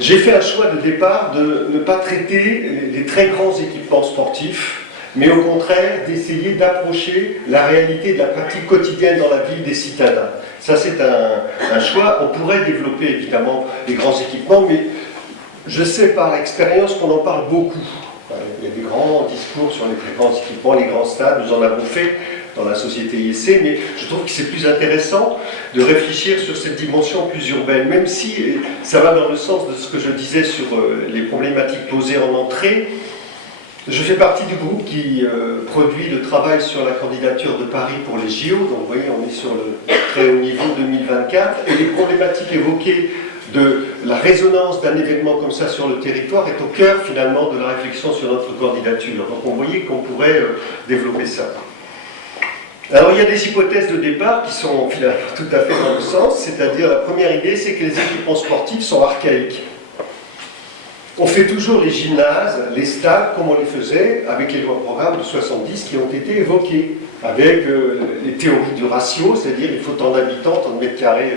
J'ai fait un choix de départ de ne pas traiter les très grands équipements sportifs, mais au contraire d'essayer d'approcher la réalité de la pratique quotidienne dans la vie des citadins. Ça, c'est un choix. On pourrait développer évidemment les grands équipements, mais je sais par expérience qu'on en parle beaucoup. Il y a des grands discours sur les très grands équipements, les grands stades, nous en avons fait dans la société ISC, mais je trouve que c'est plus intéressant de réfléchir sur cette dimension plus urbaine, même si ça va dans le sens de ce que je disais sur les problématiques posées en entrée. Je fais partie du groupe qui produit le travail sur la candidature de Paris pour les JO, donc vous voyez, on est sur le très haut niveau 2024, et les problématiques évoquées de la résonance d'un événement comme ça sur le territoire est au cœur finalement de la réflexion sur notre candidature. Donc on voyait qu'on pourrait développer ça. Alors il y a des hypothèses de départ qui sont finalement tout à fait dans le sens, c'est-à-dire la première idée c'est que les équipements sportifs sont archaïques. On fait toujours les gymnases, les stades comme on les faisait avec les lois programmes de 70 qui ont été évoquées, avec les théories du ratio, c'est-à-dire il faut tant d'habitants, tant de mètres carrés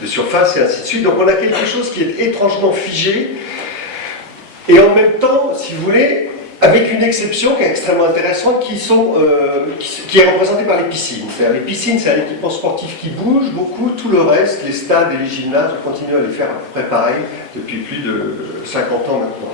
de surface et ainsi de suite. Donc on a quelque chose qui est étrangement figé et en même temps, si vous voulez, avec une exception qui est extrêmement intéressante qui est représentée par les piscines. C'est-à-dire les piscines, c'est un équipement sportif qui bouge beaucoup, tout le reste, les stades et les gymnases, on continue à les faire à peu près pareil depuis plus de 50 ans maintenant.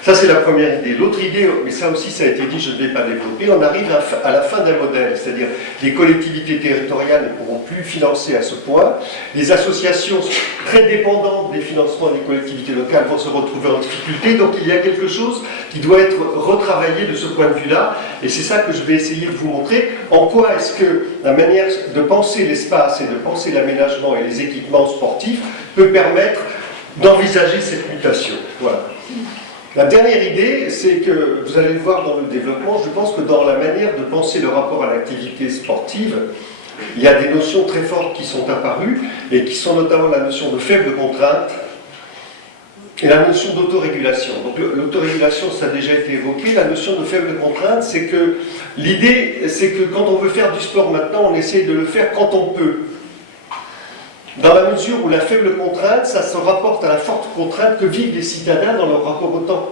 Ça, c'est la première idée. L'autre idée, mais ça aussi, ça a été dit, je ne vais pas développer, on arrive à la fin d'un modèle, c'est-à-dire les collectivités territoriales ne pourront plus financer à ce point, les associations très dépendantes des financements des collectivités locales vont se retrouver en difficulté, donc il y a quelque chose qui doit être retravaillé de ce point de vue-là, et c'est ça que je vais essayer de vous montrer, en quoi est-ce que la manière de penser l'espace et de penser l'aménagement et les équipements sportifs peut permettre d'envisager cette mutation. Voilà. La dernière idée, c'est que, vous allez le voir dans le développement, je pense que dans la manière de penser le rapport à l'activité sportive, il y a des notions très fortes qui sont apparues, et qui sont notamment la notion de faible contrainte, et la notion d'autorégulation. Donc l'autorégulation, ça a déjà été évoqué, la notion de faible contrainte, c'est que l'idée, c'est que quand on veut faire du sport maintenant, on essaie de le faire quand on peut. Dans la mesure où la faible contrainte, ça se rapporte à la forte contrainte que vivent les citadins dans leur rapport au temps.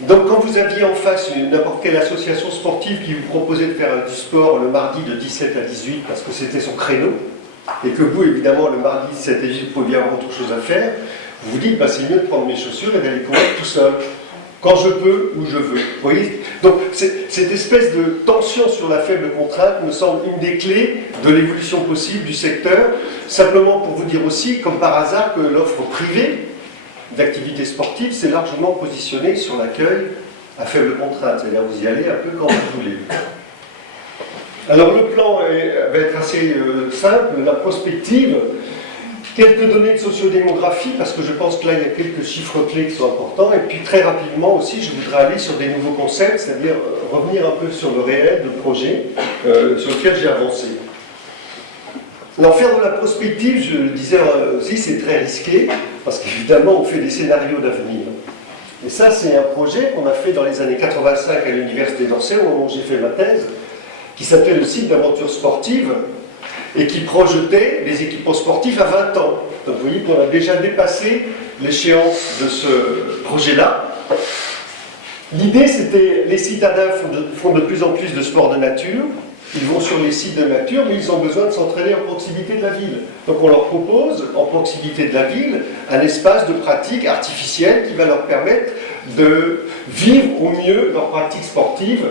Donc quand vous aviez en face n'importe quelle association sportive qui vous proposait de faire du sport le mardi de 17 à 18 parce que c'était son créneau, et que vous, évidemment, le mardi 17 à 18, vous pouviez avoir autre chose à faire, vous vous dites, bah, c'est mieux de prendre mes chaussures et d'aller courir tout seul. Quand je peux, où je veux. Vous voyez. Donc, cette espèce de tension sur la faible contrainte me semble une des clés de l'évolution possible du secteur. Simplement pour vous dire aussi, comme par hasard, que l'offre privée d'activités sportives s'est largement positionnée sur l'accueil à faible contrainte. C'est-à-dire, vous y allez un peu quand vous voulez. Alors, le plan va être assez simple. La prospective. Quelques données de sociodémographie, parce que je pense que là, il y a quelques chiffres clés qui sont importants. Et puis, très rapidement aussi, je voudrais aller sur des nouveaux concepts, c'est-à-dire revenir un peu sur le réel de projet sur lequel j'ai avancé. Alors, faire de la prospective, je le disais aussi, c'est très risqué, parce qu'évidemment, on fait des scénarios d'avenir. Et ça, c'est un projet qu'on a fait dans les années 85 à l'Université d'Orsay, au moment où j'ai fait ma thèse, qui s'appelait le site d'aventure sportive, et qui projetait les équipements sportifs à 20 ans. Donc vous voyez qu'on a déjà dépassé l'échéance de ce projet-là. L'idée, c'était, les citadins font de plus en plus de sport de nature, ils vont sur les sites de nature, mais ils ont besoin de s'entraîner en proximité de la ville. Donc on leur propose, en proximité de la ville, un espace de pratique artificielle qui va leur permettre de vivre au mieux leur pratique sportive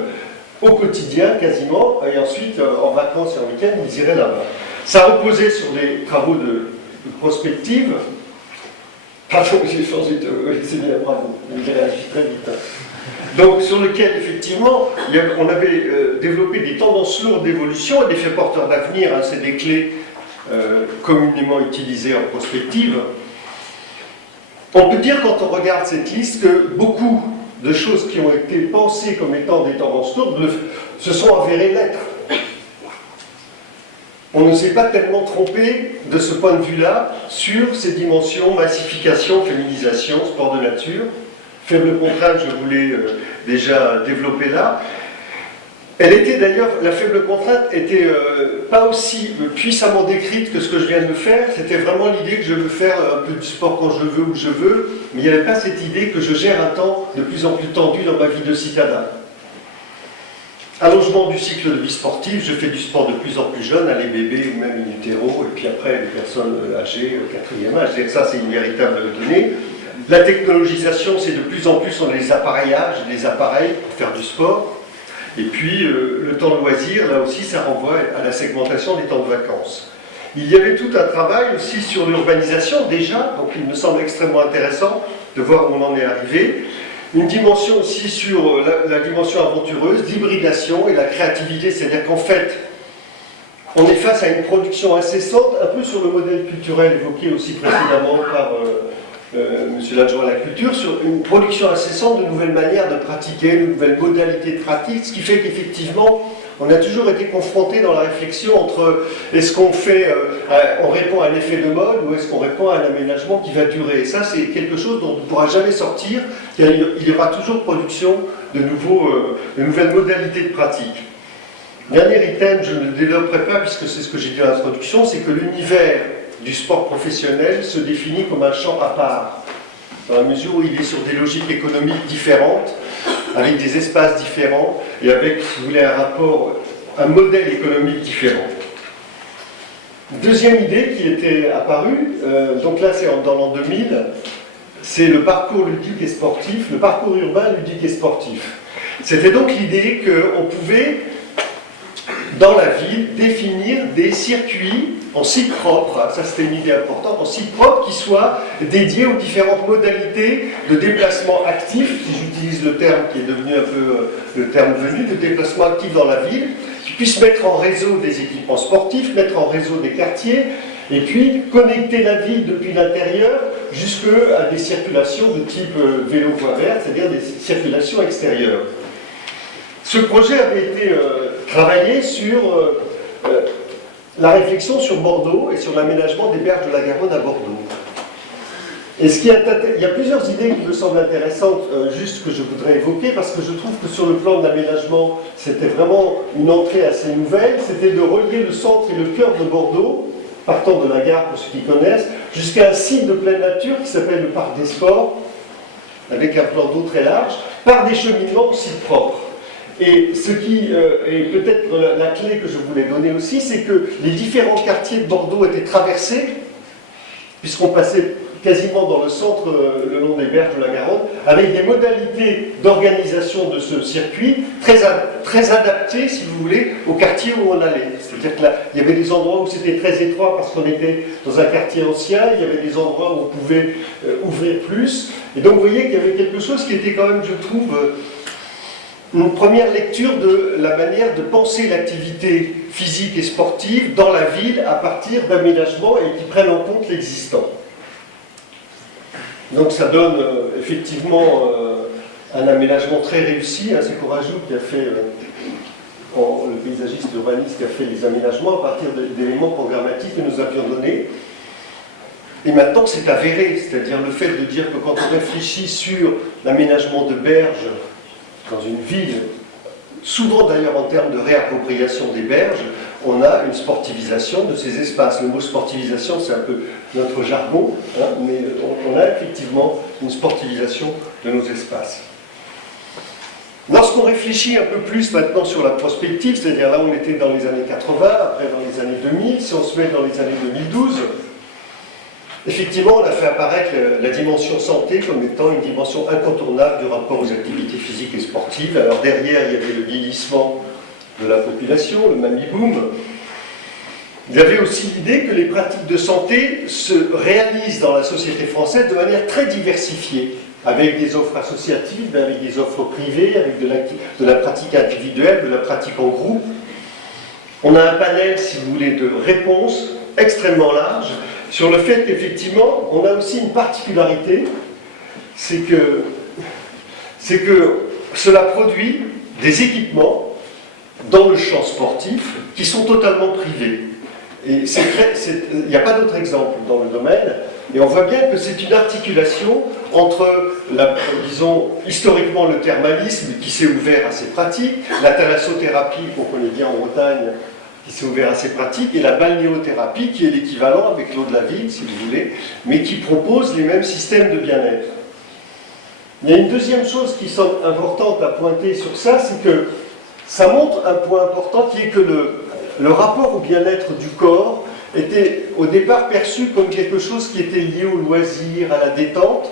au quotidien quasiment, et ensuite en vacances et en week-end, ils iraient là-bas. Ça reposait sur des travaux de prospective. Pardon, j'ai changé de... Oui, c'est bien, bravo, j'ai réagi très vite. Donc sur lequel, effectivement, on avait développé des tendances lourdes d'évolution et des faits porteurs d'avenir, hein, c'est des clés communément utilisées en prospective. On peut dire, quand on regarde cette liste, que beaucoup de choses qui ont été pensées comme étant des tendances lourdes se sont avérées l'être. On ne s'est pas tellement trompé de ce point de vue-là sur ces dimensions massification, féminisation, sport de nature. Faible contrainte, je voulais déjà développer là. Elle était d'ailleurs, la faible contrainte était pas aussi puissamment décrite que ce que je viens de faire. C'était vraiment l'idée que je veux faire un peu du sport quand je veux, où je veux, mais il n'y avait pas cette idée que je gère un temps de plus en plus tendu dans ma vie de citadin. Allongement du cycle de vie sportive, je fais du sport de plus en plus jeune, les bébés ou même in utero, et puis après les personnes âgées, quatrième âge. Ça, c'est une véritable donnée. La technologisation, c'est de plus en plus on a les appareillages, les appareils pour faire du sport. Et puis le temps de loisir, là aussi, ça renvoie à la segmentation des temps de vacances. Il y avait tout un travail aussi sur l'urbanisation déjà, donc il me semble extrêmement intéressant de voir où on en est arrivé. Une dimension aussi sur la dimension aventureuse, l'hybridation et la créativité, c'est-à-dire qu'en fait, on est face à une production incessante, un peu sur le modèle culturel évoqué aussi précédemment par Monsieur l'adjoint à la culture, sur une production incessante de nouvelles manières de pratiquer, de nouvelles modalités de pratique, ce qui fait qu'effectivement, on a toujours été confronté dans la réflexion entre est-ce qu'on fait, on répond à un effet de mode ou est-ce qu'on répond à un aménagement qui va durer. Et ça, c'est quelque chose dont on ne pourra jamais sortir. Il y aura toujours production de nouvelles modalités de pratique. Dernier item, je ne le développerai pas puisque c'est ce que j'ai dit à l'introduction, c'est que l'univers du sport professionnel se définit comme un champ à part, dans la mesure où il est sur des logiques économiques différentes, avec des espaces différents, et avec, si vous voulez, un modèle économique différent. Deuxième idée qui était apparue, donc là c'est dans l'an 2000, c'est le parcours ludique et sportif, le parcours urbain ludique et sportif. C'était donc l'idée qu'on pouvait, dans la ville, définir des circuits en site propre, ça c'était une idée importante, en site propre qui soit dédié aux différentes modalités de déplacement actif, si j'utilise le terme qui est devenu un peu le terme venu, de déplacement actif dans la ville, qui puisse mettre en réseau des équipements sportifs, mettre en réseau des quartiers, et puis connecter la ville depuis l'intérieur jusqu'à des circulations de type vélo-voie verte, c'est-à-dire des circulations extérieures. Ce projet avait été travaillé sur la réflexion sur Bordeaux et sur l'aménagement des berges de la Garonne à Bordeaux. Et il y a plusieurs idées qui me semblent intéressantes, juste que je voudrais évoquer, parce que je trouve que sur le plan de l'aménagement, c'était vraiment une entrée assez nouvelle, c'était de relier le centre et le cœur de Bordeaux, partant de la gare pour ceux qui connaissent, jusqu'à un site de pleine nature qui s'appelle le Parc des Sports, avec un plan d'eau très large, par des cheminements au site propre. Et ce qui est peut-être la clé que je voulais donner aussi, c'est que les différents quartiers de Bordeaux étaient traversés, puisqu'on passait quasiment dans le centre, le long des berges de la Garonne, avec des modalités d'organisation de ce circuit très adaptées, si vous voulez, au quartier où on allait. C'est-à-dire qu'il y avait des endroits où c'était très étroit parce qu'on était dans un quartier ancien, il y avait des endroits où on pouvait ouvrir plus. Et donc vous voyez qu'il y avait quelque chose qui était quand même, je trouve, une première lecture de la manière de penser l'activité physique et sportive dans la ville à partir d'aménagements et qui prennent en compte l'existant. Donc ça donne effectivement un aménagement très réussi. C'est Courajou qui a fait, le paysagiste urbaniste qui a fait les aménagements à partir d'éléments programmatiques que nous avions donnés. Et maintenant c'est avéré, c'est-à-dire le fait de dire que quand on réfléchit sur l'aménagement de berges dans une ville, souvent d'ailleurs en termes de réappropriation des berges, on a une sportivisation de ces espaces. Le mot sportivisation, c'est un peu notre jargon, hein, mais on a effectivement une sportivisation de nos espaces. Lorsqu'on réfléchit un peu plus maintenant sur la prospective, c'est-à-dire là on était dans les années 80, après dans les années 2000, si on se met dans les années 2012, effectivement, on a fait apparaître la dimension santé comme étant une dimension incontournable du rapport aux activités physiques et sportives. Alors derrière, il y avait le vieillissement de la population, le mamie boom. Il y avait aussi l'idée que les pratiques de santé se réalisent dans la société française de manière très diversifiée, avec des offres associatives, avec des offres privées, avec de la pratique individuelle, de la pratique en groupe. On a un panel, si vous voulez, de réponses extrêmement large sur le fait qu'effectivement, on a aussi une particularité, c'est que cela produit des équipements dans le champ sportif qui sont totalement privés. Et il n'y a pas d'autre exemple dans le domaine. Et on voit bien que c'est une articulation entre, disons, historiquement le thermalisme qui s'est ouvert à ces pratiques, la thalassothérapie qu'on connaît bien en Bretagne, qui s'est ouvert à ces pratiques, et la balnéothérapie qui est l'équivalent avec l'eau de la ville, si vous voulez, mais qui propose les mêmes systèmes de bien-être. Il y a une deuxième chose qui semble importante à pointer sur ça, c'est que ça montre un point important qui est que le rapport au bien-être du corps était au départ perçu comme quelque chose qui était lié au loisir, à la détente,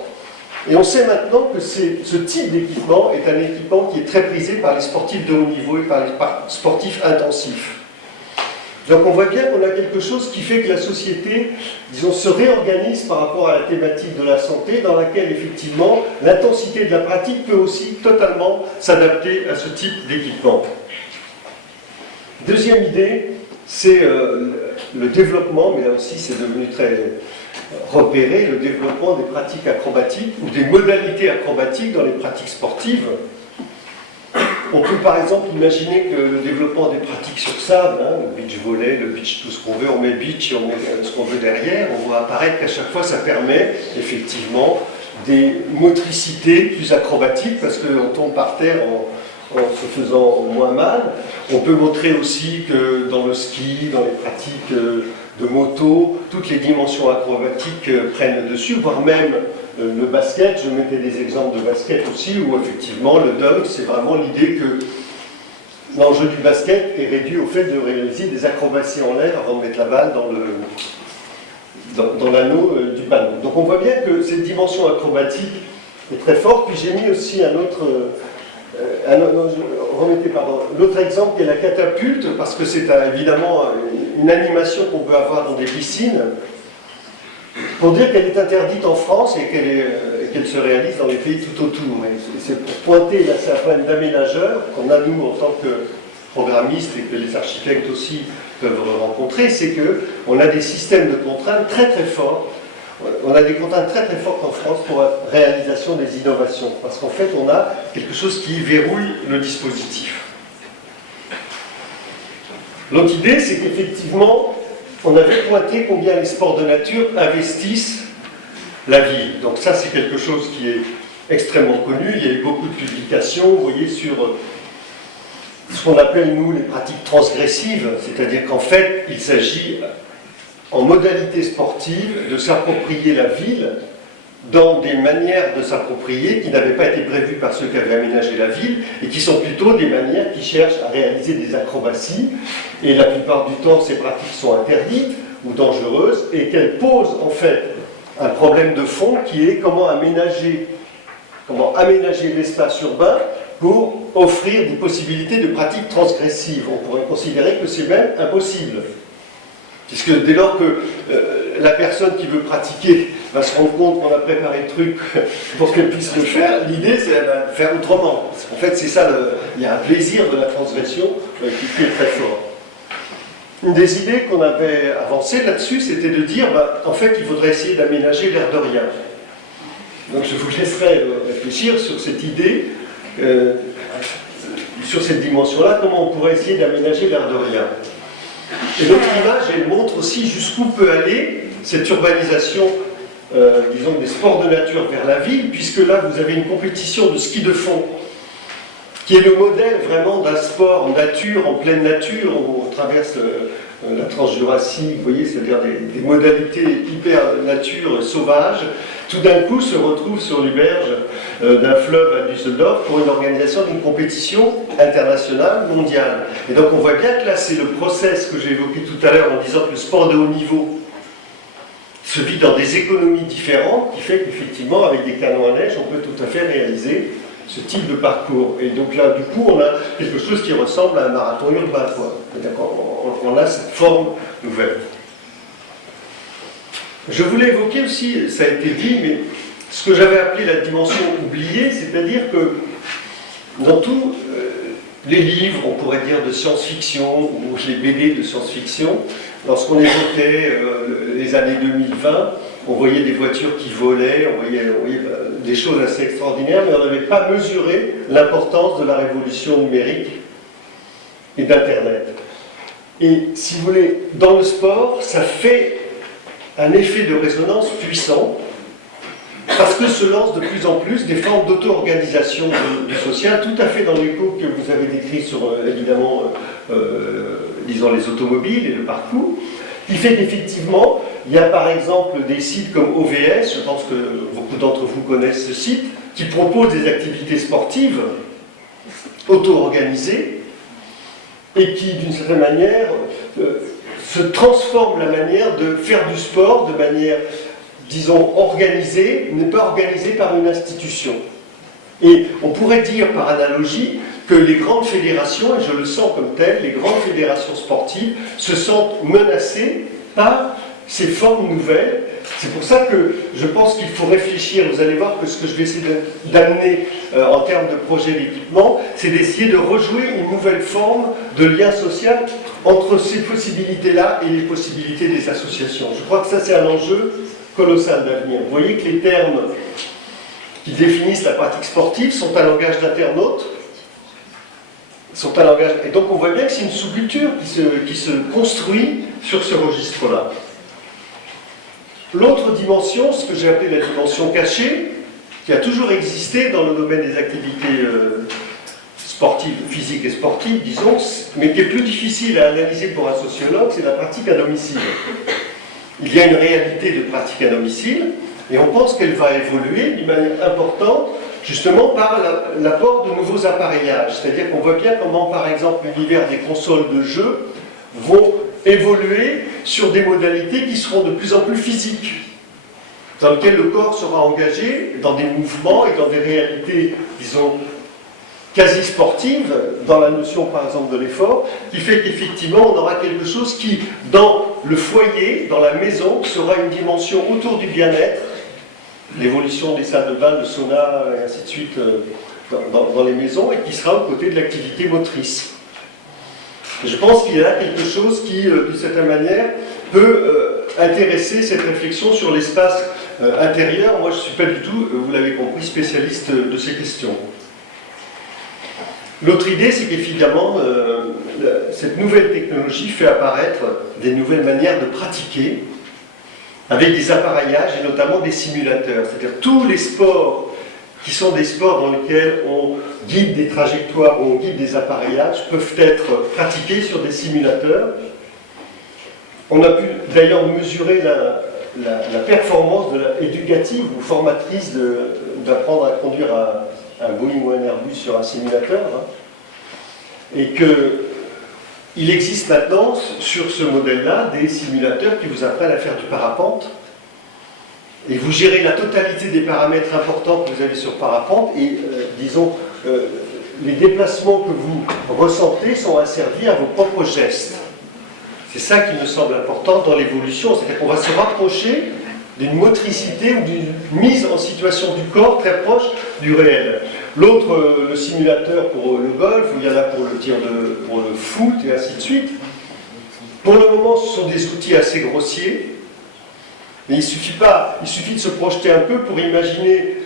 et on sait maintenant que ce type d'équipement est un équipement qui est très prisé par les sportifs de haut niveau et par les sportifs intensifs. Donc on voit bien qu'on a quelque chose qui fait que la société, disons, se réorganise par rapport à la thématique de la santé, dans laquelle effectivement l'intensité de la pratique peut aussi totalement s'adapter à ce type d'équipement. Deuxième idée, c'est le développement, mais là aussi c'est devenu très repéré, le développement des pratiques acrobatiques ou des modalités acrobatiques dans les pratiques sportives. On peut par exemple imaginer que le développement des pratiques sur sable, le beach volley, le beach tout ce qu'on veut, on met beach et on met ce qu'on veut derrière, on voit apparaître qu'à chaque fois ça permet effectivement des motricités plus acrobatiques parce qu'on tombe par terre en se faisant moins mal. On peut montrer aussi que dans le ski, dans les pratiques de moto, toutes les dimensions acrobatiques prennent le dessus, voire même le basket. Je mettais des exemples de basket aussi, où effectivement le dunk, c'est vraiment l'idée que l'enjeu du basket est réduit au fait de réaliser des acrobaties en l'air avant de mettre la balle dans l'anneau du ballon. Donc on voit bien que cette dimension acrobatique est très forte. Puis j'ai mis aussi un autre... l'autre exemple qui est la catapulte, parce que c'est évidemment une animation qu'on peut avoir dans des piscines, pour dire qu'elle est interdite en France et qu'elle se réalise dans les pays tout autour. Et c'est pour pointer, là c'est un problème d'aménageur qu'on a nous en tant que programmistes et que les architectes aussi peuvent rencontrer, c'est qu'on a des systèmes de contraintes très très forts. On a des contraintes très très fortes en France pour la réalisation des innovations, parce qu'en fait on a quelque chose qui verrouille le dispositif. L'autre idée, c'est qu'effectivement, on avait pointé combien les sports de nature investissent la ville. Donc ça, c'est quelque chose qui est extrêmement connu. Il y a eu beaucoup de publications, vous voyez, sur ce qu'on appelle, nous, les pratiques transgressives, c'est-à-dire qu'en fait, il s'agit, en modalité sportive, de s'approprier la ville dans des manières de s'approprier qui n'avaient pas été prévues par ceux qui avaient aménagé la ville et qui sont plutôt des manières qui cherchent à réaliser des acrobaties. Et la plupart du temps, ces pratiques sont interdites ou dangereuses et qu'elles posent en fait un problème de fond qui est comment aménager l'espace urbain pour offrir des possibilités de pratiques transgressives. On pourrait considérer que c'est même impossible. Puisque dès lors que la personne qui veut pratiquer va se rendre compte qu'on a préparé le truc pour qu'elle puisse le faire, l'idée c'est de faire autrement. En fait c'est ça, il y a un plaisir de la transgression qui est très fort. Une des idées qu'on avait avancées là-dessus, c'était de dire, en fait il faudrait essayer d'aménager l'air de rien. Donc je vous laisserai réfléchir sur cette idée, sur cette dimension-là, comment on pourrait essayer d'aménager l'air de rien. Et l'autre image, elle montre aussi jusqu'où peut aller cette urbanisation, disons, des sports de nature vers la ville, puisque là, vous avez une compétition de ski de fond, qui est le modèle vraiment d'un sport en nature, en pleine nature, où on traverse la transjurassique, vous voyez, c'est-à-dire des modalités hyper nature sauvage, tout d'un coup se retrouve sur les berges d'un fleuve à Düsseldorf pour une organisation d'une compétition internationale, mondiale. Et donc on voit bien que là c'est le process que j'ai évoqué tout à l'heure en disant que le sport de haut niveau se vit dans des économies différentes, qui fait qu'effectivement avec des canons à neige on peut tout à fait réaliser ce type de parcours. Et donc là du coup on a quelque chose qui ressemble à un marathon urbain, quoi. On a cette forme nouvelle. Je voulais évoquer aussi, ça a été dit, mais ce que j'avais appelé la dimension oubliée, c'est-à-dire que dans tous les livres, on pourrait dire de science-fiction, ou les BD de science-fiction, lorsqu'on évoquait les années 2020, on voyait des voitures qui volaient, on voyait des choses assez extraordinaires, mais on n'avait pas mesuré l'importance de la révolution numérique et d'Internet. Et si vous voulez, dans le sport, ça fait un effet de résonance puissant, parce que se lancent de plus en plus des formes d'auto-organisation du social, tout à fait dans l'écho que vous avez décrit sur, évidemment, disons, les automobiles et le parcours, qui fait qu'effectivement, il y a par exemple des sites comme OVS, je pense que beaucoup d'entre vous connaissent ce site, qui propose des activités sportives auto-organisées et qui, d'une certaine manière, se transforme la manière de faire du sport de manière, disons, organisée, n'est pas organisée par une institution. Et on pourrait dire par analogie que les grandes fédérations, et je le sens comme tel, les grandes fédérations sportives se sentent menacées par ces formes nouvelles. C'est pour ça que je pense qu'il faut réfléchir. Vous allez voir que ce que je vais essayer d'amener en termes de projet d'équipement, c'est d'essayer de rejouer une nouvelle forme de lien social entre ces possibilités-là et les possibilités des associations. Je crois que ça, c'est un enjeu colossal d'avenir. Vous voyez que les termes qui définissent la pratique sportive sont un langage d'internaute, et donc on voit bien que c'est une sous-culture qui se construit sur ce registre-là. L'autre dimension, ce que j'ai appelé la dimension cachée, qui a toujours existé dans le domaine des activités sportives, physiques et sportives, disons, mais qui est plus difficile à analyser pour un sociologue, c'est la pratique à domicile. Il y a une réalité de pratique à domicile, et on pense qu'elle va évoluer d'une manière importante, justement par l'apport de nouveaux appareillages. C'est-à-dire qu'on voit bien comment, par exemple, l'univers des consoles de jeux vont évoluer sur des modalités qui seront de plus en plus physiques, dans lesquelles le corps sera engagé dans des mouvements et dans des réalités, disons, quasi sportives, dans la notion, par exemple, de l'effort, qui fait qu'effectivement, on aura quelque chose qui, dans le foyer, dans la maison, sera une dimension autour du bien-être, l'évolution des salles de bain, le sauna, et ainsi de suite, dans les maisons, et qui sera aux côtés de l'activité motrice. Je pense qu'il y a là quelque chose qui, d'une certaine manière, peut intéresser cette réflexion sur l'espace intérieur. Moi, je ne suis pas du tout, vous l'avez compris, spécialiste de ces questions. L'autre idée, c'est qu'évidemment, cette nouvelle technologie fait apparaître des nouvelles manières de pratiquer, avec des appareillages et notamment des simulateurs. C'est-à-dire tous les sports qui sont des sports dans lesquels on guide des trajectoires ou on guide des appareillages peuvent être pratiqués sur des simulateurs. On a pu d'ailleurs mesurer la performance éducative ou formatrice d'apprendre à conduire un Boeing ou un Airbus sur un simulateur, hein, et qu'il existe maintenant sur ce modèle-là des simulateurs qui vous apprennent à faire du parapente. Et vous gérez la totalité des paramètres importants que vous avez sur parapente et, disons, les déplacements que vous ressentez sont asservis à vos propres gestes. C'est ça qui me semble important dans l'évolution, c'est-à-dire qu'on va se rapprocher d'une motricité ou d'une mise en situation du corps très proche du réel. L'autre, le simulateur pour le golf, il y en a pour le tir pour le foot et ainsi de suite. Pour le moment, ce sont des outils assez grossiers. Mais il suffit de se projeter un peu pour imaginer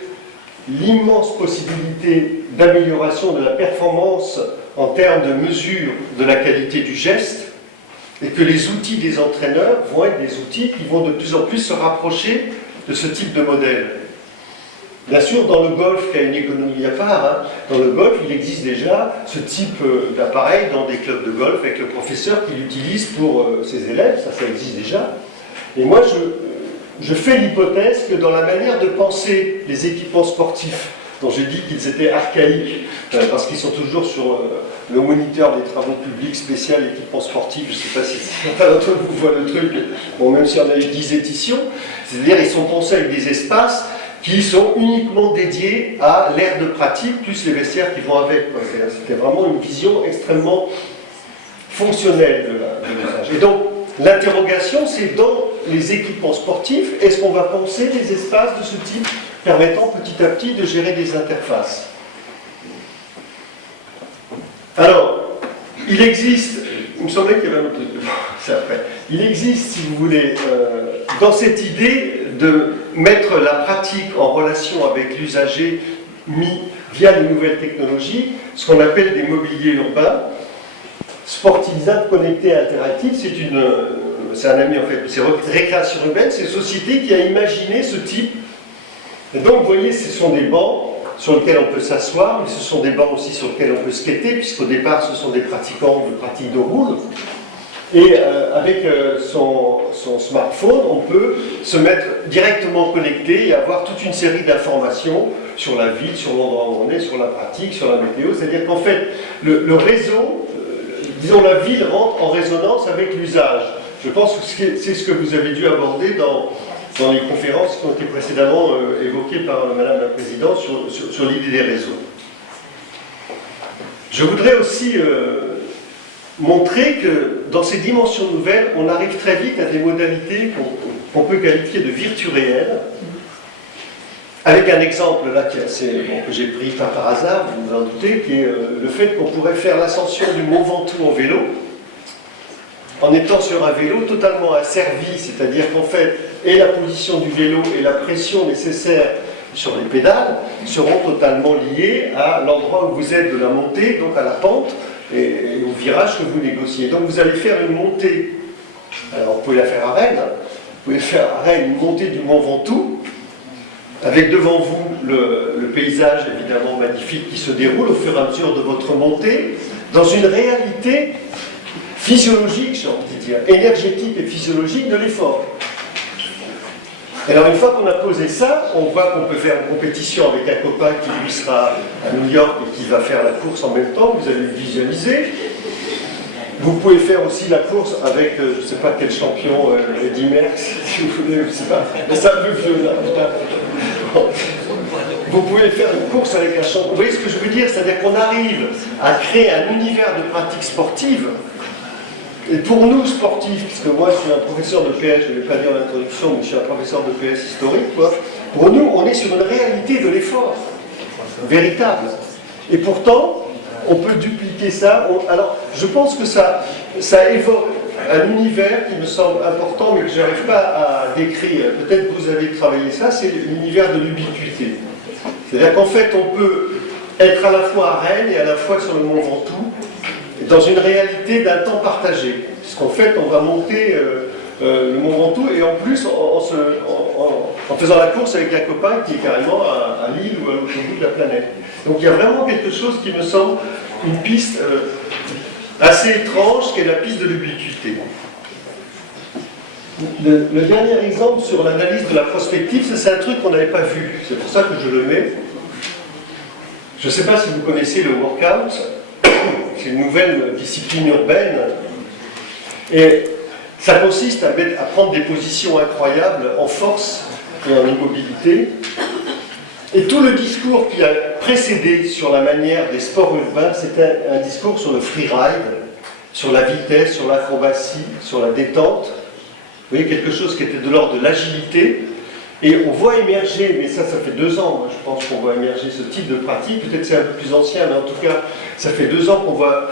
l'immense possibilité d'amélioration de la performance en termes de mesure de la qualité du geste, et que les outils des entraîneurs vont être des outils qui vont de plus en plus se rapprocher de ce type de modèle. Bien sûr, dans le golf, qui a une économie à part, hein, dans le golf, il existe déjà ce type d'appareil dans des clubs de golf avec le professeur qui l'utilise pour ses élèves, ça existe déjà. Et moi, je fais l'hypothèse que dans la manière de penser les équipements sportifs, dont j'ai dit qu'ils étaient archaïques, parce qu'ils sont toujours sur le moniteur des travaux publics spécial équipements sportifs, je ne sais pas si certains d'entre vous voient le truc, bon, même si on a eu 10 éditions, c'est-à-dire ils sont pensés avec des espaces qui sont uniquement dédiés à l'aire de pratique, plus les vestiaires qui vont avec. C'était vraiment une vision extrêmement fonctionnelle de l'usage. Et donc, l'interrogation, c'est dans les équipements sportifs, est-ce qu'on va penser des espaces de ce type permettant petit à petit de gérer des interfaces? Alors, il existe, il me semblait qu'il y avait un autre truc, c'est après, il existe, si vous voulez, dans cette idée de mettre la pratique en relation avec l'usager mis via les nouvelles technologies, ce qu'on appelle des mobiliers urbains, sportivisables, connectés, interactifs, c'est un ami en fait, c'est Récréation Urbaine, c'est une société qui a imaginé ce type. Et donc vous voyez, ce sont des bancs sur lesquels on peut s'asseoir, mais ce sont des bancs aussi sur lesquels on peut skater, puisqu'au départ ce sont des pratiquants de pratiques de roule. Et avec son smartphone, on peut se mettre directement connecté et avoir toute une série d'informations sur la ville, sur l'endroit où on est, sur la pratique, sur la météo. C'est-à-dire qu'en fait, le réseau, disons la ville rentre en résonance avec l'usage. Je pense que c'est ce que vous avez dû aborder dans les conférences qui ont été précédemment évoquées par Madame la Présidente sur l'idée des réseaux. Je voudrais aussi montrer que dans ces dimensions nouvelles, on arrive très vite à des modalités qu'on peut qualifier de virtu réelles. Avec un exemple là que j'ai pris pas par hasard, vous vous en doutez, qui est le fait qu'on pourrait faire l'ascension du Mont Ventoux en vélo, en étant sur un vélo totalement asservi, c'est-à-dire qu'en fait, et la position du vélo et la pression nécessaire sur les pédales seront totalement liées à l'endroit où vous êtes de la montée, donc à la pente, et au virage que vous négociez. Donc vous allez faire une montée, alors vous pouvez la faire à Rennes, hein. Vous pouvez faire à Rennes une montée du Mont Ventoux, avec devant vous le paysage évidemment magnifique qui se déroule au fur et à mesure de votre montée, dans une réalité physiologique, j'ai envie de dire, énergétique et physiologique de l'effort. Alors une fois qu'on a posé ça, on voit qu'on peut faire une compétition avec un copain qui lui sera à New York et qui va faire la course en même temps, vous allez le visualiser. Vous pouvez faire aussi la course avec, je ne sais pas quel champion, Eddy Merckx, si vous voulez, je ne sais pas, mais c'est un peu vieux là. Vous pouvez faire une course avec un champion. Vous voyez ce que je veux dire? C'est-à-dire qu'on arrive à créer un univers de pratique sportive. Et pour nous, sportifs, puisque moi je suis un professeur de PS, je ne vais pas dire l'introduction, mais je suis un professeur de PS historique, quoi. Pour nous, on est sur une réalité de l'effort, véritable. Et pourtant, on peut dupliquer ça. Alors, je pense que ça évoque un univers qui me semble important, mais que je n'arrive pas à décrire. Peut-être que vous avez travaillé ça, c'est l'univers de l'ubiquité. C'est-à-dire qu'en fait, on peut être à la fois à Rennes et à la fois sur le Mont Ventoux, dans une réalité d'un temps partagé. Puisqu'en fait, on va monter le Mont Ventoux, et en plus, en faisant la course avec un copain qui est carrément à Lille ou à l'autre bout de la planète. Donc il y a vraiment quelque chose qui me semble une piste assez étrange, qui est la piste de l'ubiquité. Le dernier exemple sur l'analyse de la prospective, c'est un truc qu'on n'avait pas vu, c'est pour ça que je le mets. Je ne sais pas si vous connaissez le workout, c'est une nouvelle discipline urbaine, et ça consiste à prendre des positions incroyables en force et en immobilité. Et tout le discours qui a précédé sur la manière des sports urbains, c'était un discours sur le freeride, sur la vitesse, sur l'acrobatie, sur la détente. Vous voyez, quelque chose qui était de l'ordre de l'agilité. Et on voit émerger, mais ça fait 2 ans, moi, je pense qu'on voit émerger ce type de pratique. Peut-être c'est un peu plus ancien, mais en tout cas, ça fait 2 ans qu'on voit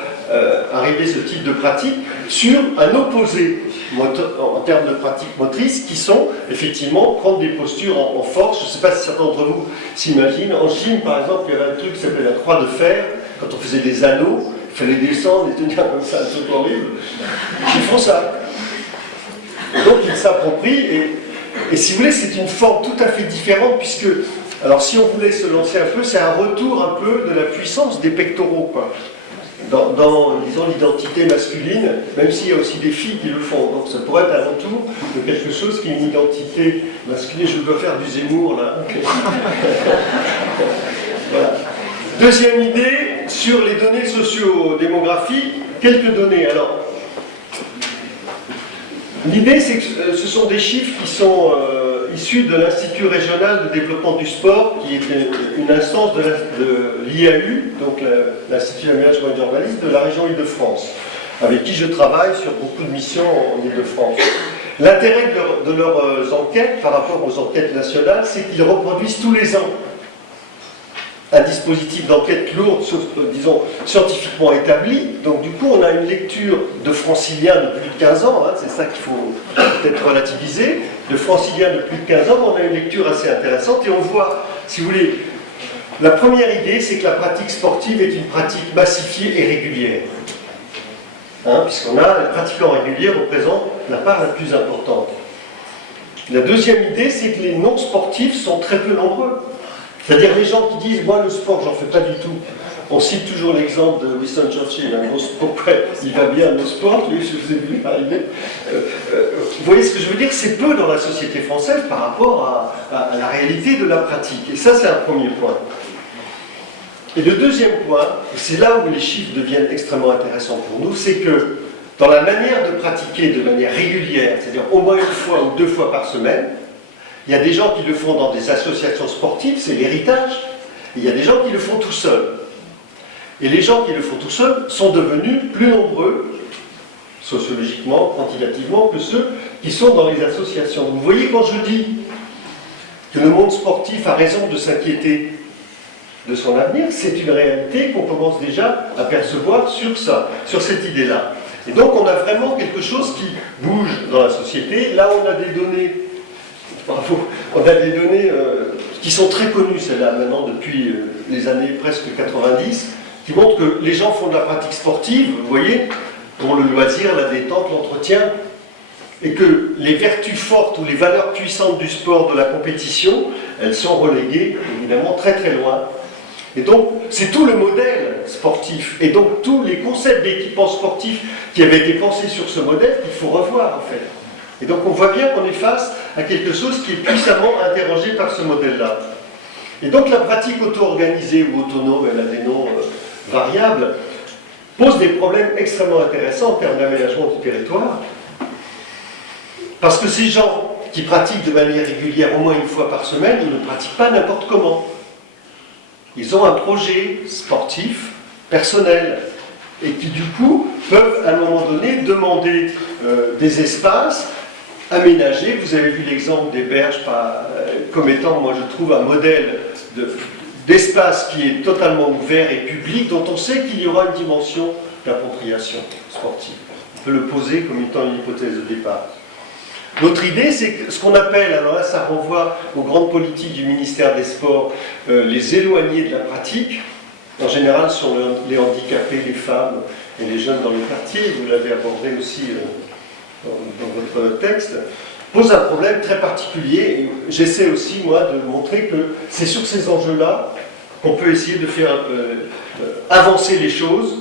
arriver ce type de pratique sur un opposé en termes de pratique motrice, qui sont effectivement prendre des postures en force. Je ne sais pas si certains d'entre vous s'imaginent. En Chine, par exemple, il y avait un truc qui s'appelait la croix de fer. Quand on faisait des anneaux, il fallait descendre et tenir comme ça, un truc horrible. Ils font ça. Donc ils s'approprient, et si vous voulez, c'est une forme tout à fait différente, puisque, alors si on voulait se lancer un peu, c'est un retour un peu de la puissance des pectoraux, quoi. Dans disons, l'identité masculine, même s'il y a aussi des filles qui le font. Donc ça pourrait être un retour de quelque chose qui est une identité masculine. Je dois faire du Zemmour, là. Okay. Voilà. Deuxième idée, sur les données socio-démographiques, quelques données. Alors, l'idée, c'est que ce sont des chiffres qui sont issus de l'Institut régional de développement du sport, qui est une instance de l'IAU, donc l'Institut d'aménagement et d'urbanisme de la région Île-de-France, avec qui je travaille sur beaucoup de missions en Île-de-France. L'intérêt de leurs enquêtes par rapport aux enquêtes nationales, c'est qu'ils reproduisent tous les ans un dispositif d'enquête lourde, disons, scientifiquement établi. Donc du coup, on a une lecture de franciliens de plus de 15 ans, hein, c'est ça qu'il faut peut-être relativiser, de franciliens de plus de 15 ans, on a une lecture assez intéressante, et on voit, si vous voulez, la première idée, c'est que la pratique sportive est une pratique massifiée et régulière. Hein, puisqu'on a les pratiquants réguliers représentent la part la plus importante. La deuxième idée, c'est que les non-sportifs sont très peu nombreux. C'est-à-dire les gens qui disent « moi le sport, j'en fais pas du tout ». On cite toujours l'exemple de Winston Churchill, hein, il va bien no sport, lui, je vous ai vu arriver. Vous voyez ce que je veux dire? C'est peu dans la société française par rapport à la réalité de la pratique. Et ça, c'est un premier point. Et le deuxième point, c'est là où les chiffres deviennent extrêmement intéressants pour nous, c'est que dans la manière de pratiquer de manière régulière, c'est-à-dire au moins une fois ou 2 fois par semaine, il y a des gens qui le font dans des associations sportives, c'est l'héritage, et il y a des gens qui le font tout seuls. Et les gens qui le font tout seuls sont devenus plus nombreux, sociologiquement, quantitativement, que ceux qui sont dans les associations. Vous voyez, quand je dis que le monde sportif a raison de s'inquiéter de son avenir, c'est une réalité qu'on commence déjà à percevoir sur ça, sur cette idée-là. Et donc on a vraiment quelque chose qui bouge dans la société. Là on a des données, bravo, on a des données qui sont très connues, celles-là maintenant depuis les années presque 90, qui montrent que les gens font de la pratique sportive, vous voyez, pour le loisir, la détente, l'entretien, et que les vertus fortes ou les valeurs puissantes du sport, de la compétition, elles sont reléguées évidemment très très loin. Et donc, c'est tout le modèle sportif, et donc tous les concepts d'équipement sportif qui avaient été pensés sur ce modèle, qu'il faut revoir en fait. Et donc on voit bien qu'on est face à quelque chose qui est puissamment interrogé par ce modèle-là. Et donc la pratique auto-organisée ou autonome, elle a des noms variables, pose des problèmes extrêmement intéressants en termes d'aménagement du territoire, parce que ces gens qui pratiquent de manière régulière au moins une fois par semaine, ils ne pratiquent pas n'importe comment. Ils ont un projet sportif, personnel, et qui du coup peuvent à un moment donné demander des espaces aménagés. Vous avez vu l'exemple des berges comme étant, moi je trouve, un modèle d'espace qui est totalement ouvert et public, dont on sait qu'il y aura une dimension d'appropriation sportive. On peut le poser comme étant une hypothèse de départ. L'autre idée, c'est que ce qu'on appelle, alors là ça renvoie aux grandes politiques du ministère des Sports, les éloignés de la pratique, en général sur les handicapés, les femmes et les jeunes dans le quartier, vous l'avez abordé aussi dans votre texte, pose un problème très particulier. J'essaie aussi, moi, de montrer que c'est sur ces enjeux-là qu'on peut essayer de faire avancer les choses,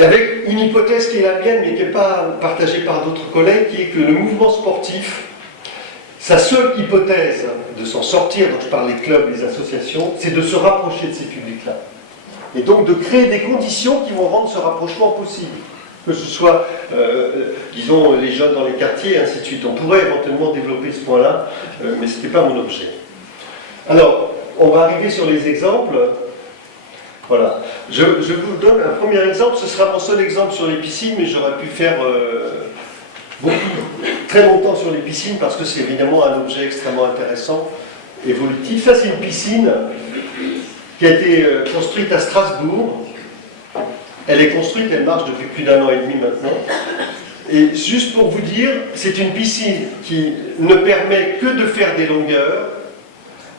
avec une hypothèse qui est la mienne, mais qui n'est pas partagée par d'autres collègues, qui est que le mouvement sportif, sa seule hypothèse de s'en sortir, dont je parle des clubs, les associations, c'est de se rapprocher de ces publics-là. Et donc de créer des conditions qui vont rendre ce rapprochement possible. Que ce soit, disons, les jeunes dans les quartiers, et ainsi de suite. On pourrait éventuellement développer ce point-là, mais ce n'était pas mon objet. Alors, on va arriver sur les exemples. Voilà. Je vous donne un premier exemple, ce sera mon seul exemple sur les piscines, mais j'aurais pu faire très longtemps sur les piscines, parce que c'est évidemment un objet extrêmement intéressant, évolutif. Ça, c'est une piscine qui a été construite à Strasbourg. Elle est construite, elle marche depuis plus d'1 an et demi maintenant. Et juste pour vous dire, c'est une piscine qui ne permet que de faire des longueurs,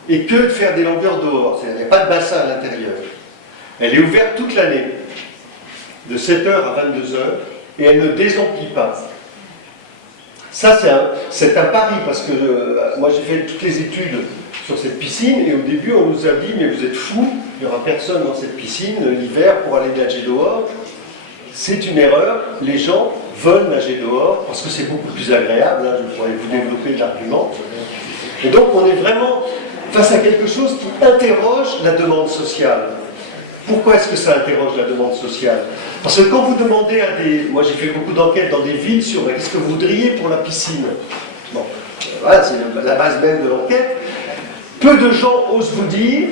et que de faire des longueurs dehors. C'est-à-dire qu'il n'y a pas de bassin à l'intérieur. Elle est ouverte toute l'année, de 7h à 22h, et elle ne désemplit pas. Ça, c'est un pari, parce que moi j'ai fait toutes les études sur cette piscine, et au début on nous a dit, mais vous êtes fous, il n'y aura personne dans cette piscine l'hiver pour aller nager dehors. C'est une erreur, les gens veulent nager dehors, parce que c'est beaucoup plus agréable, hein, je pourrais vous développer l'argument. Et donc on est vraiment face à quelque chose qui interroge la demande sociale. Pourquoi est-ce que ça interroge la demande sociale? Parce que quand vous demandez à des... Moi j'ai fait beaucoup d'enquêtes dans des villes sur qu'est-ce que vous voudriez pour la piscine. Bon, voilà, c'est la base même de l'enquête. Peu de gens osent vous dire,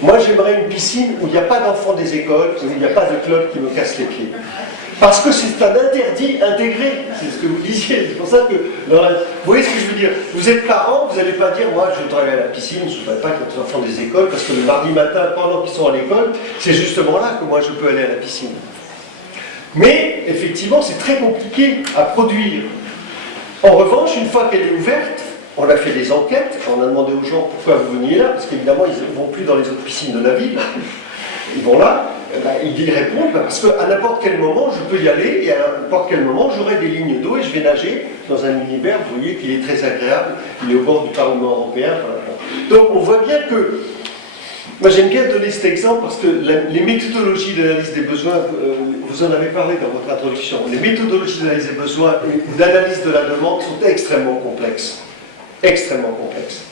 moi j'aimerais une piscine où il n'y a pas d'enfants des écoles, où il n'y a pas de club qui me casse les pieds. Parce que c'est un interdit intégré, c'est ce que vous disiez. C'est pour ça que, vous voyez ce que je veux dire? Vous êtes parent, vous n'allez pas dire, moi je voudrais aller à la piscine, je ne voudrais pas que les enfants des écoles, parce que le mardi matin, pendant qu'ils sont à l'école, c'est justement là que moi je peux aller à la piscine. Mais, effectivement, c'est très compliqué à produire. En revanche, une fois qu'elle est ouverte, on a fait des enquêtes, on a demandé aux gens pourquoi vous veniez là, parce qu'évidemment ils ne vont plus dans les autres piscines de la ville, ils vont là, ils y répondent parce qu'à n'importe quel moment, je peux y aller, et à n'importe quel moment, j'aurai des lignes d'eau et je vais nager dans un univers, vous voyez, qu'il est très agréable, il est au bord du Parlement européen. Voilà. Donc on voit bien que, moi j'aime bien donner cet exemple parce que les méthodologies d'analyse des besoins, vous en avez parlé dans votre introduction, les méthodologies d'analyse des besoins ou d'analyse de la demande sont extrêmement complexes. Extrêmement complexes.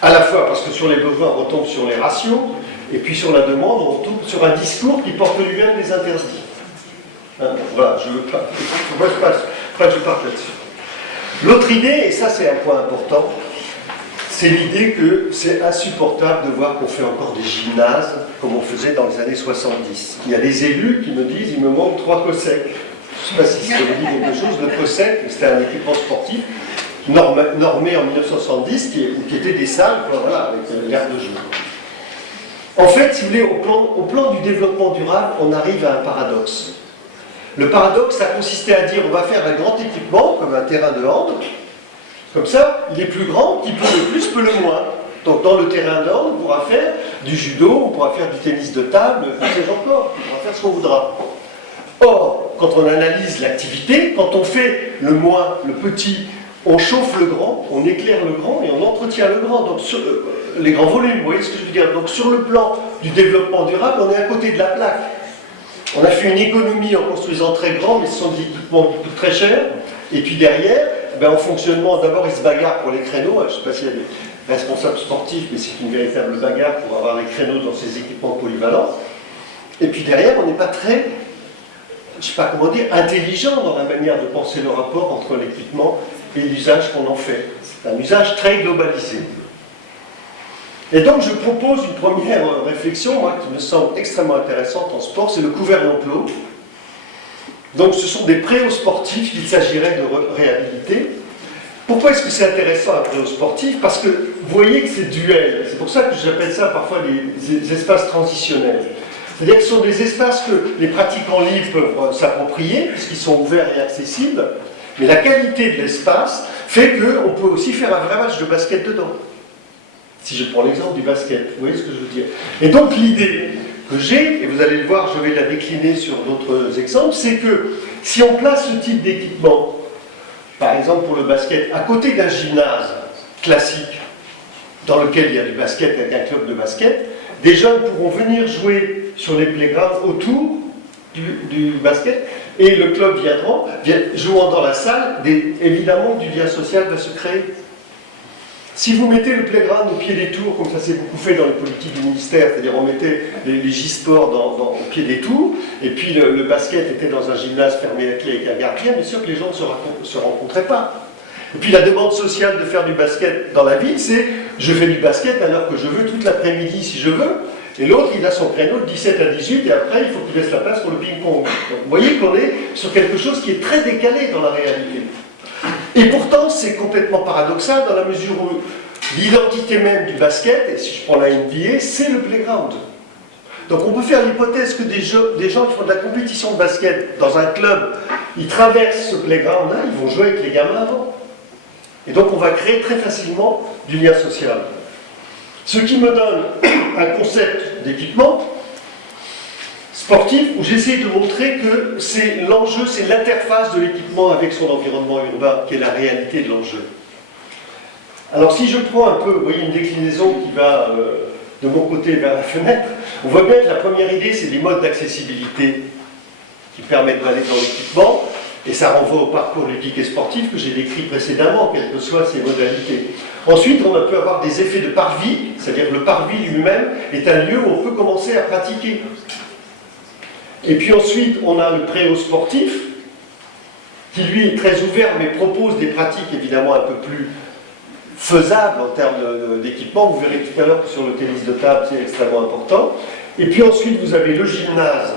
À la fois parce que sur les besoins, on retombe sur les ratios, et puis sur la demande, on retombe sur un discours qui porte lui-même des interdits. Hein, voilà, je ne veux pas. Moi, je parte là-dessus. L'autre idée, et ça c'est un point important, c'est l'idée que c'est insupportable de voir qu'on fait encore des gymnases comme on faisait dans les années 70. Il y a des élus qui me disent il me manque 3 COSEC. Je ne sais pas si ça vous dit quelque chose, le COSEC, c'était un équipement sportif normé en 1970, qui était des salles, voilà, avec l'air de jeu. En fait, si vous voulez, au plan du développement durable, on arrive à un paradoxe. Le paradoxe, ça consistait à dire on va faire un grand équipement, comme un terrain de hand, comme ça, il est plus grand, qui peut le plus, peut le moins. Donc dans le terrain de hand, on pourra faire du judo, on pourra faire du tennis de table, que sais-je encore, on pourra faire ce qu'on voudra. Or, quand on analyse l'activité, quand on fait le moins, le petit, on chauffe le grand, on éclaire le grand et on entretient le grand. Donc sur les grands volumes, vous voyez ce que je veux dire. Donc sur le plan du développement durable, on est à côté de la plaque. On a fait une économie en construisant très grand, mais ce sont des équipements qui coûtent très cher. Et puis derrière, en fonctionnement, d'abord ils se bagarrent pour les créneaux. Je ne sais pas s'il y a des responsables sportifs, mais c'est une véritable bagarre pour avoir les créneaux dans ces équipements polyvalents. Et puis derrière, on n'est pas très, je ne sais pas comment dire, intelligent dans la manière de penser le rapport entre l'équipement et l'usage qu'on en fait. C'est un usage très globalisé. Et donc je propose une première réflexion, moi, qui me semble extrêmement intéressante en sport, c'est le couvert d'enclos. Donc ce sont des préaux-sportifs qu'il s'agirait de réhabiliter. Pourquoi est-ce que c'est intéressant un préaux-sportif? Parce que vous voyez que c'est duel. C'est pour ça que j'appelle ça parfois des espaces transitionnels. C'est-à-dire que ce sont des espaces que les pratiquants libres peuvent s'approprier, puisqu'ils sont ouverts et accessibles, mais la qualité de l'espace fait qu'on peut aussi faire un vrai match de basket dedans. Si je prends l'exemple du basket, vous voyez ce que je veux dire. Et donc l'idée que j'ai, et vous allez le voir, je vais la décliner sur d'autres exemples, c'est que si on place ce type d'équipement, par exemple pour le basket, à côté d'un gymnase classique, dans lequel il y a du basket avec un club de basket, des jeunes pourront venir jouer sur les playgrounds autour du basket, et le club jouant dans la salle, évidemment du lien social va se créer. Si vous mettez le playground au pied des tours, comme ça s'est beaucoup fait dans les politiques du ministère, c'est-à-dire on mettait les J-Sports au pied des tours, et puis le basket était dans un gymnase fermé à clé avec un gardien, bien sûr que les gens ne se rencontraient pas. Et puis la demande sociale de faire du basket dans la ville, c'est je fais du basket à l'heure que je veux, toute l'après-midi si je veux, et l'autre il a son créneau de 17 à 18, et après il faut qu'il laisse la place pour le ping-pong. Vous voyez qu'on est sur quelque chose qui est très décalé dans la réalité. Et pourtant, c'est complètement paradoxal dans la mesure où l'identité même du basket, et si je prends la NBA, c'est le playground. Donc on peut faire l'hypothèse que des gens qui font de la compétition de basket dans un club, ils traversent ce playground-là, ils vont jouer avec les gamins avant. Et donc on va créer très facilement du lien social. Ce qui me donne un concept d'équipement sportif où j'essaie de montrer que l'enjeu, c'est l'interface de l'équipement avec son environnement urbain, qui est la réalité de l'enjeu. Alors si je prends un peu, vous voyez, une déclinaison qui va de mon côté vers la fenêtre, on voit bien que la première idée, c'est des modes d'accessibilité qui permettent d'aller dans l'équipement, et ça renvoie au parcours ludique et sportif que j'ai décrit précédemment, quelles que soient ses modalités. Ensuite, on peut avoir des effets de parvis, c'est-à-dire que le parvis lui-même est un lieu où on peut commencer à pratiquer. Et puis ensuite, on a le préau sportif, qui lui est très ouvert, mais propose des pratiques évidemment un peu plus faisables en termes d'équipement. Vous verrez tout à l'heure que sur le tennis de table, c'est extrêmement important. Et puis ensuite, vous avez le gymnase,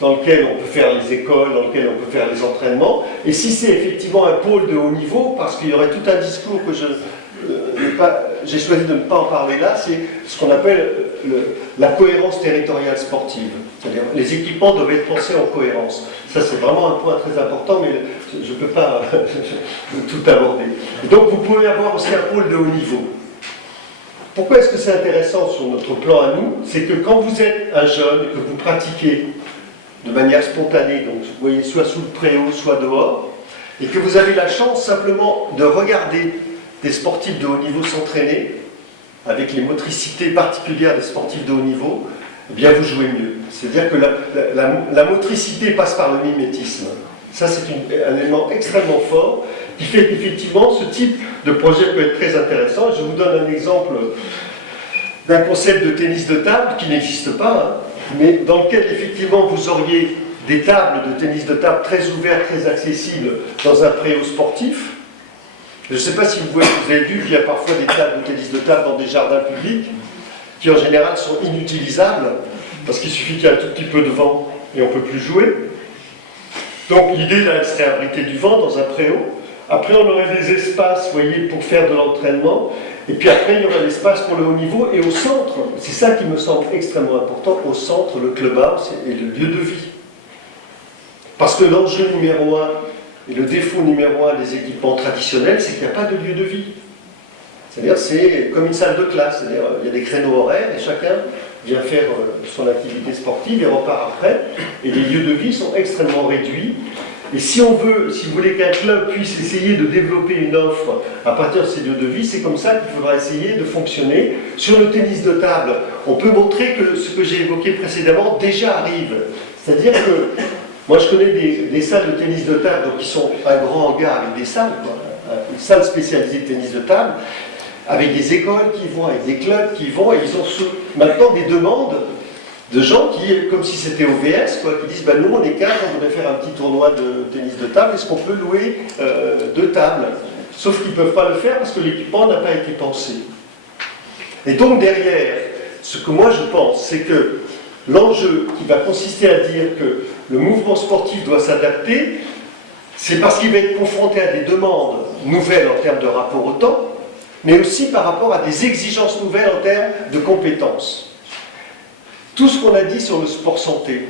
dans lequel on peut faire les écoles, dans lequel on peut faire les entraînements. Et si c'est effectivement un pôle de haut niveau, parce qu'il y aurait tout un discours que j'ai choisi de ne pas en parler là, c'est ce qu'on appelle la cohérence territoriale sportive. C'est-à-dire les équipements doivent être pensés en cohérence. Ça, c'est vraiment un point très important, mais je ne peux pas tout aborder. Et donc, vous pouvez avoir aussi un pôle de haut niveau. Pourquoi est-ce que c'est intéressant sur notre plan à nous? C'est que quand vous êtes un jeune et que vous pratiquez de manière spontanée, donc vous voyez soit sous le préau, soit dehors, et que vous avez la chance simplement de regarder des sportifs de haut niveau s'entraîner, avec les motricités particulières des sportifs de haut niveau, eh bien vous jouez mieux. C'est-à-dire que la motricité passe par le mimétisme. Ça, c'est un élément extrêmement fort qui fait qu'effectivement, ce type de projet peut être très intéressant. Je vous donne un exemple d'un concept de tennis de table qui n'existe pas, hein, mais dans lequel effectivement vous auriez des tables de tennis de table très ouvertes, très accessibles dans un préau sportif. Je ne sais pas si vous avez vu qu'il y a parfois des tables de tennis de table dans des jardins publics qui en général sont inutilisables parce qu'il suffit qu'il y ait un tout petit peu de vent et on ne peut plus jouer. Donc l'idée là, elle serait abriter du vent dans un préau. Après on aurait des espaces, vous voyez, pour faire de l'entraînement. Et puis après il y aurait l'espace pour le haut niveau. Et au centre, c'est ça qui me semble extrêmement important, au centre, le clubhouse est le lieu de vie. Parce que l'enjeu numéro un et le défaut numéro un des équipements traditionnels, c'est qu'il n'y a pas de lieu de vie. C'est-à-dire c'est comme une salle de classe, c'est-à-dire il y a des créneaux horaires et chacun vient faire son activité sportive et repart après. Et les lieux de vie sont extrêmement réduits. Et si on veut, si vous voulez qu'un club puisse essayer de développer une offre à partir de ces lieux de vie, c'est comme ça qu'il faudra essayer de fonctionner. Sur le tennis de table, on peut montrer que ce que j'ai évoqué précédemment déjà arrive. C'est-à-dire que moi je connais des salles de tennis de table donc, qui sont un grand hangar avec des salles, quoi, une salle spécialisée de tennis de table, avec des écoles qui y vont, avec des clubs qui y vont, et ils ont maintenant des demandes de gens qui, comme si c'était OVS, quoi, qui disent ben, nous on est quatre, on voudrait faire un petit tournoi de tennis de table, est-ce qu'on peut louer 2 tables? Sauf qu'ils ne peuvent pas le faire parce que l'équipement n'a pas été pensé. Et donc derrière, ce que moi je pense, c'est que l'enjeu qui va consister à dire que le mouvement sportif doit s'adapter, c'est parce qu'il va être confronté à des demandes nouvelles en termes de rapport au temps, mais aussi par rapport à des exigences nouvelles en termes de compétences. Tout ce qu'on a dit sur le sport santé,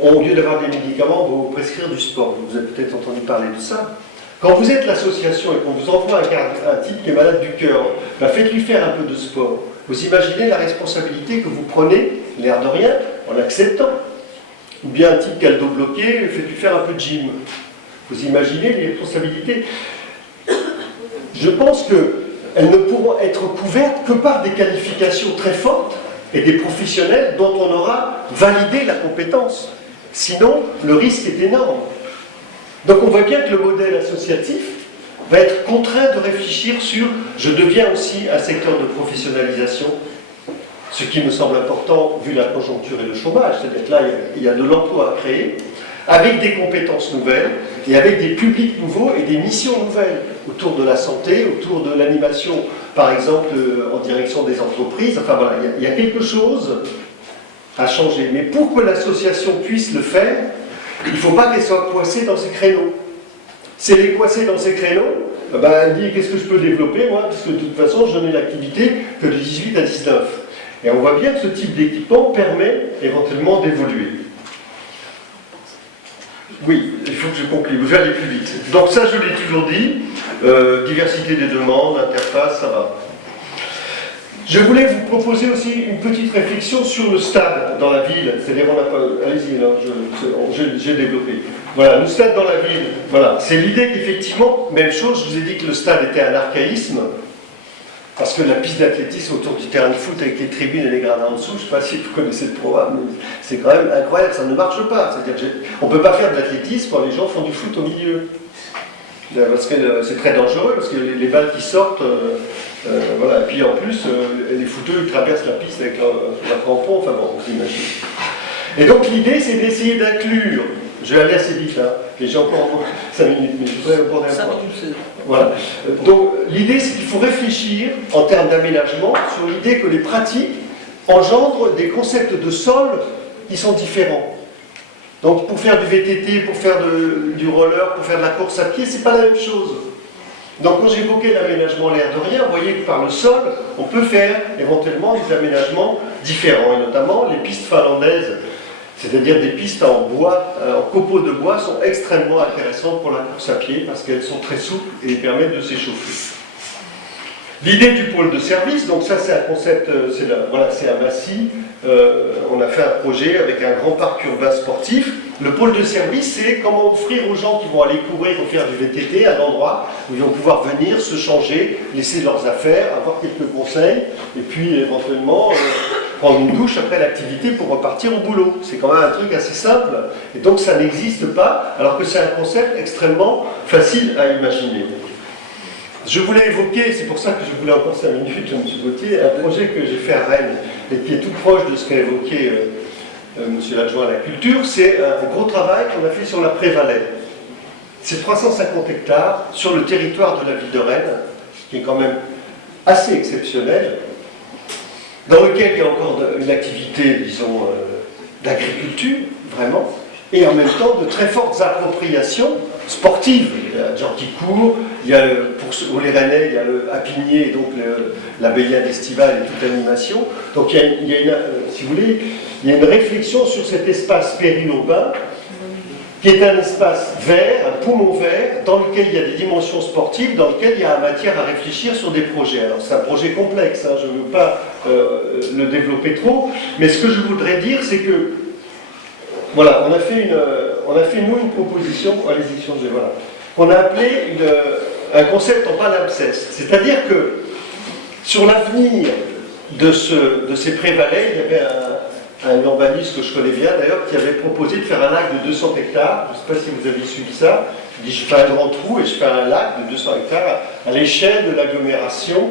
au lieu d'avoir des médicaments, on va vous prescrire du sport. Vous avez peut-être entendu parler de ça. Quand vous êtes l'association et qu'on vous envoie un type qui est malade du cœur, ben faites-lui faire un peu de sport. Vous imaginez la responsabilité que vous prenez, l'air de rien, en acceptant. Ou bien un type qui a le dos bloqué, faites-lui faire un peu de gym. Vous imaginez les responsabilités. Je pense qu'elles ne pourront être couvertes que par des qualifications très fortes et des professionnels dont on aura validé la compétence. Sinon, le risque est énorme. Donc on voit bien que le modèle associatif va être contraint de réfléchir sur « je deviens aussi un secteur de professionnalisation », ce qui me semble important vu la conjoncture et le chômage, c'est-à-dire que là il y a de l'emploi à créer, avec des compétences nouvelles et avec des publics nouveaux et des missions nouvelles autour de la santé, autour de l'animation, par exemple en direction des entreprises. Enfin voilà, il y a quelque chose à changer. Mais pour que l'association puisse le faire, il ne faut pas qu'elle soit coincée dans ces créneaux. Si elle est coincée dans ces créneaux, ben elle dit qu'est-ce que je peux développer moi, parce que de toute façon je n'ai l'activité que de 18 à 19. Et on voit bien que ce type d'équipement permet éventuellement d'évoluer. Oui, il faut que je conclue, je vais aller plus vite. Donc ça, je l'ai toujours dit, diversité des demandes, interface, ça va. Je voulais vous proposer aussi une petite réflexion sur le stade dans la ville. C'est-à-dire, on n'a pas... Allez-y, j'ai développé. Voilà, le stade dans la ville, voilà. C'est l'idée qu'effectivement, même chose, je vous ai dit que le stade était un archaïsme, parce que la piste d'athlétisme autour du terrain de foot avec les tribunes et les gradins en dessous, je ne sais pas si vous connaissez le programme, mais c'est quand même incroyable, ça ne marche pas. C'est-à-dire qu'on ne peut pas faire de l'athlétisme quand les gens font du foot au milieu. Parce que c'est très dangereux, parce que les balles qui sortent, voilà. Et puis en plus, les footeux ils traversent la piste avec leur crampon, enfin bon, vous imaginez. Et donc l'idée c'est d'essayer d'inclure, je vais aller assez vite là, et j'ai encore 5 minutes, mais je voudrais aborder un point. Voilà. Donc l'idée c'est qu'il faut réfléchir en termes d'aménagement sur l'idée que les pratiques engendrent des concepts de sol qui sont différents. Donc pour faire du VTT, pour faire du roller, pour faire de la course à pied, c'est pas la même chose. Donc quand j'évoquais l'aménagement l'air de rien, vous voyez que par le sol, on peut faire éventuellement des aménagements différents, et notamment les pistes finlandaises, c'est-à-dire des pistes en bois, en copeaux de bois, sont extrêmement intéressantes pour la course à pied parce qu'elles sont très souples et permettent de s'échauffer. L'idée du pôle de service, donc ça c'est un concept, c'est à Massy, on a fait un projet avec un grand parc urbain sportif. Le pôle de service, c'est comment offrir aux gens qui vont aller courir ou faire du VTT un endroit où ils vont pouvoir venir, se changer, laisser leurs affaires, avoir quelques conseils, et puis éventuellement prendre une douche après l'activité pour repartir au boulot. C'est quand même un truc assez simple, et donc ça n'existe pas, alors que c'est un concept extrêmement facile à imaginer. Je voulais évoquer, c'est pour ça que je voulais encore 5 minutes, M. Gauthier, un projet que j'ai fait à Rennes, et qui est tout proche de ce qu'a évoqué Monsieur l'adjoint à la culture, c'est un gros travail qu'on a fait sur la Prévalais. C'est 350 hectares sur le territoire de la ville de Rennes, qui est quand même assez exceptionnel, dans lequel il y a encore une activité, disons, d'agriculture, vraiment, et en même temps de très fortes appropriations sportives. Il y a des gens qui courent, il y a, pour les Rennais, il y a le Apigné, donc la baignade estivale et toute animation. Donc il y a une, si vous voulez, il y a une réflexion sur cet espace périurbain, qui est un espace vert, un poumon vert, dans lequel il y a des dimensions sportives, dans lequel il y a matière à réfléchir sur des projets. Alors c'est un projet complexe, hein, je ne veux pas le développer trop, mais ce que je voudrais dire, c'est que, voilà, on a fait nous une proposition, allez-y, changez, voilà, qu'on a appelé un concept en palimpseste, c'est-à-dire que sur l'avenir de ces prévalets, il y avait un urbaniste que je connais bien d'ailleurs, qui avait proposé de faire un lac de 200 hectares. Je ne sais pas si vous avez suivi ça. Il dit, je fais un grand trou et je fais un lac de 200 hectares à l'échelle de l'agglomération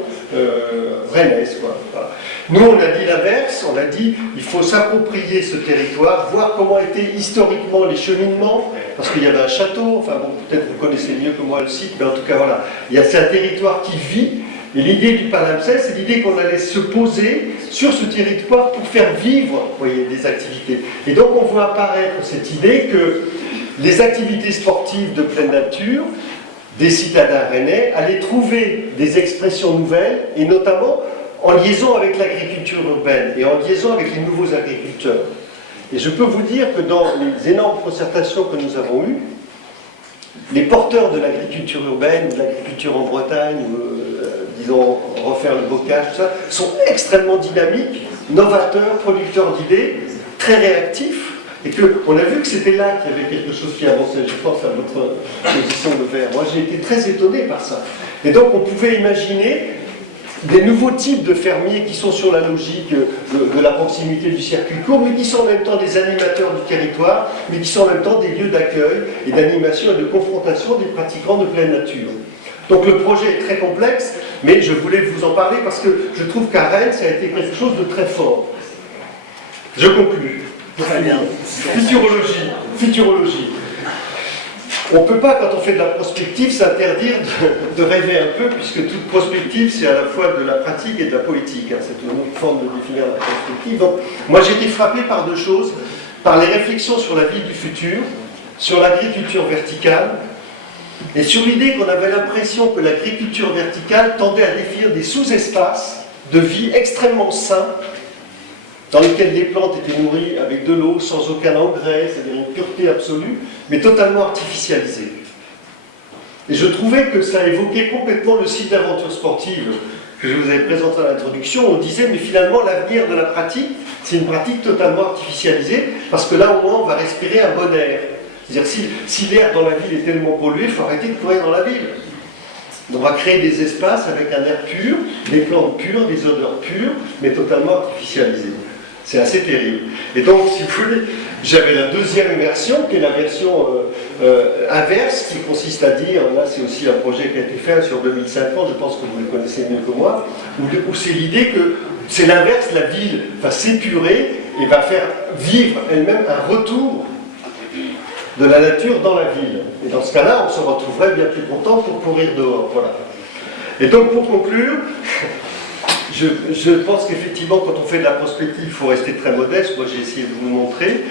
rennaise. Voilà. Nous, on a dit l'inverse. On a dit, il faut s'approprier ce territoire, voir comment étaient historiquement les cheminements, parce qu'il y avait un château. Enfin bon, peut-être vous connaissez mieux que moi le site, mais en tout cas, voilà. C'est un territoire qui vit. Et l'idée du palimpseste, c'est l'idée qu'on allait se poser sur ce territoire pour faire vivre, vous voyez, des activités. Et donc on voit apparaître cette idée que les activités sportives de pleine nature, des citadins rennais, allaient trouver des expressions nouvelles, et notamment en liaison avec l'agriculture urbaine, et en liaison avec les nouveaux agriculteurs. Et je peux vous dire que dans les énormes concertations que nous avons eues, les porteurs de l'agriculture urbaine, de l'agriculture en Bretagne, disons, refaire le bocage, tout ça, sont extrêmement dynamiques, novateurs, producteurs d'idées, très réactifs, et qu'on a vu que c'était là qu'il y avait quelque chose qui avançait. Je pense à votre position de verre. Moi, j'ai été très étonné par ça. Et donc, on pouvait imaginer des nouveaux types de fermiers qui sont sur la logique de la proximité du circuit court, mais qui sont en même temps des animateurs du territoire, mais qui sont en même temps des lieux d'accueil et d'animation et de confrontation des pratiquants de pleine nature. Donc le projet est très complexe, mais je voulais vous en parler parce que je trouve qu'à Rennes, ça a été quelque chose de très fort. Je conclue. Très bien. Futurologie. On ne peut pas, quand on fait de la prospective, s'interdire de rêver un peu, puisque toute prospective, c'est à la fois de la pratique et de la poétique. Hein. C'est une autre forme de définir la prospective. Donc, moi, j'ai été frappé par deux choses. Par les réflexions sur la vie du futur, sur l'agriculture verticale, et sur l'idée qu'on avait l'impression que l'agriculture verticale tendait à définir des sous-espaces de vie extrêmement sains, dans lesquels les plantes étaient nourries avec de l'eau, sans aucun engrais, c'est-à-dire une pureté absolue, mais totalement artificialisée. Et je trouvais que ça évoquait complètement le site d'aventure sportive que je vous avais présenté à l'introduction. On disait, mais finalement, l'avenir de la pratique, c'est une pratique totalement artificialisée, parce que là, au moins, on va respirer un bon air. C'est-à-dire, si l'air dans la ville est tellement pollué, il faut arrêter de courir dans la ville. On va créer des espaces avec un air pur, des plantes pures, des odeurs pures, mais totalement artificialisées. C'est assez terrible. Et donc, si vous voulez, j'avais la deuxième version, qui est la version inverse, qui consiste à dire, là c'est aussi un projet qui a été fait sur 2050, je pense que vous le connaissez mieux que moi, où c'est l'idée que c'est l'inverse, la ville va s'épurer et va faire vivre elle-même un retour de la nature dans la ville. Et dans ce cas-là, on se retrouverait bien plus content pour courir dehors. Voilà. Et donc, pour conclure, je pense qu'effectivement, quand on fait de la prospective, il faut rester très modeste. Moi, j'ai essayé de vous le montrer.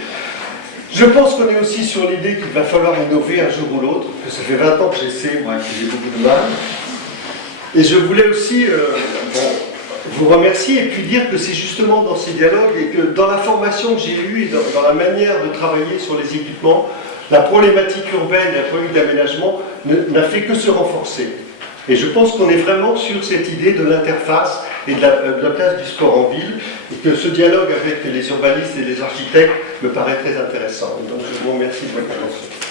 Je pense qu'on est aussi sur l'idée qu'il va falloir innover un jour ou l'autre, que ça fait 20 ans que j'essaie, moi, que j'ai beaucoup de mal. Et je voulais aussi vous remercier et puis dire que c'est justement dans ces dialogues et que dans la formation que j'ai eue et dans la manière de travailler sur les équipements, la problématique urbaine et la problématique d'aménagement n'a fait que se renforcer. Et je pense qu'on est vraiment sur cette idée de l'interface et de la place du sport en ville, et que ce dialogue avec les urbanistes et les architectes me paraît très intéressant. Donc je vous remercie de votre attention.